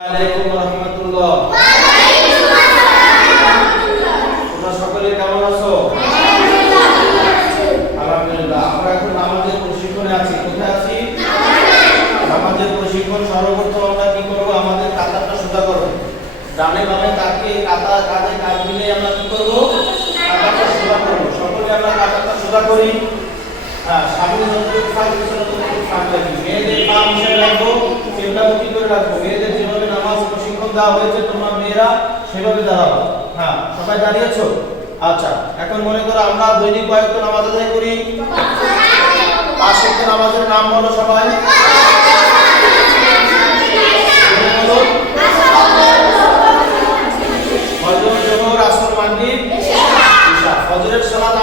আলাইকুম সকলে আমরা প্রশিক্ষণে সর্বপ্রথম আমরা কি করব? আমাদের কাতারটা সোজা করব ডানে বামে তাকিয়ে কাতা কাঁধে কাঁধ মিলে আমরা কি করব? কাতারটা সোজা করব। সকলে আমরা কাতারটা সোজা করি। হ্যাঁ সামনে মেয়েদের রাখব চিন্তামুক্তি করে রাখব। মেয়েদের যেভাবে প্রশিক্ষণ হয়েছে, তোমরা মেয়েরা সেভাবে হ্যাঁ আচ্ছা এখন মনে করো আমরা দৈনিক করি। নাম বলো সবাই।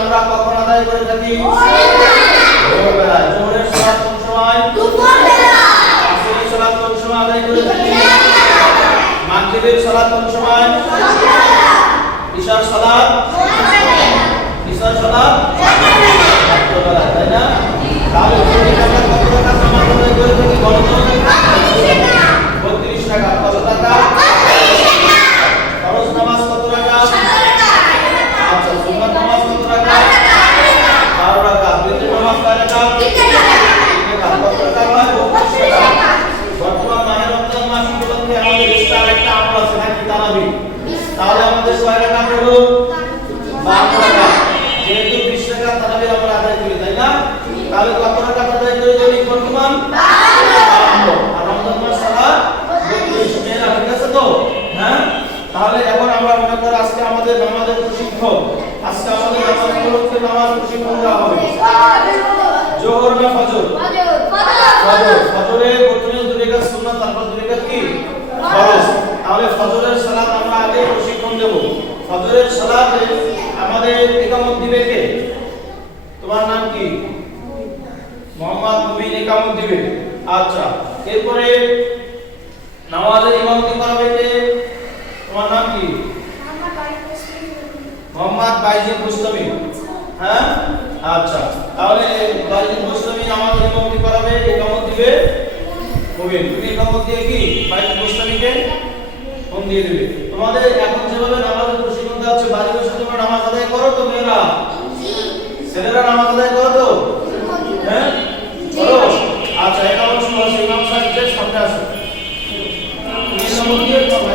আমরা কখন আদায় করে থাকি ভোরবেলায় জোহরের সালাত কোন সময় আসরের সালাত কোন সময় আদায় করে থাকি মাগরিবের সালাত কোন সময়? ঈশার সালাত? ঈশার সালাত? তাই না? তাহলে কত টাকা নামাজ আদায় করে থাকি, বলো তো বত্রিশ টাকা কত টাকা ফরজ নামাজ কত টাকা আচ্ছা সুন্নাত নামাজ কত টাকা বারো টাকা বিতর নামাজ কয় টাকা তিন টাকা কত টাকা হয় বত্রিশ টাকা বর্তমান মাহে রমজান মাস উপলক্ষে আমাদের ইফতার একটা আমল আছে নাকি তারাবি তাহলে আমাদের কয় টাকা হলো বারো টাকা যেহেতু বিশ টাকা তারাবি আমরা আদায় করি তাই না? তাহলে কত টাকা আদায় করে যদি বর্তমান রমজান মাস সারা মেয়েরা ঠিক আছে তো? হ্যাঁ? তাহলে এখন আমরা মনে করো আজকে আমাদের নামাজের প্রশিক্ষণ আজকে আমাদের নামাজ উপলক্ষে নামাজ প্রশিক্ষণ দেওয়া হবে। জোহর না ফজর? ফজর। ফজরে। প্রথমে দুই রেখাত সুন্নাত তারপর দুই রেখাত কি? ফরজ। তাহলে ফজরের সালাত আমরা আগে প্রশিক্ষণ দেব। ফজরের সালাতে আমাদের একামত দিবে কে? তোমার নাম কি? মোহাম্মদ মুবিন একামত দিবে। আচ্ছা এরপরে নামাজের ইমামতি করাবে কে তোমার নাম কি? মোহাম্মদ বাইজিদ মুস্তামি হ্যাঁ? আচ্ছা তাহলে বাইজিদ মুস্তামি নামাজের ইমামতি করাবে ইমামত দিবে? মুবিন তুমি ইমামত দিয়ে কি? বাইজিদ মুস্তামিকে ফোন দিয়ে দিবে। তোমাদের এখন যেভাবে নামাজের প্রশিক্ষণ দেওয়া হচ্ছে বাড়ি বসে তোমরা নামাজ আদায় করো তো মেয়েরা। ছেলেরা নামাজ আদায় করো তো? হ্যাঁ? করো। আচ্ছা একাদশ মাস ইমাম সাহেবের সামনে আসো দিয়ে দেবো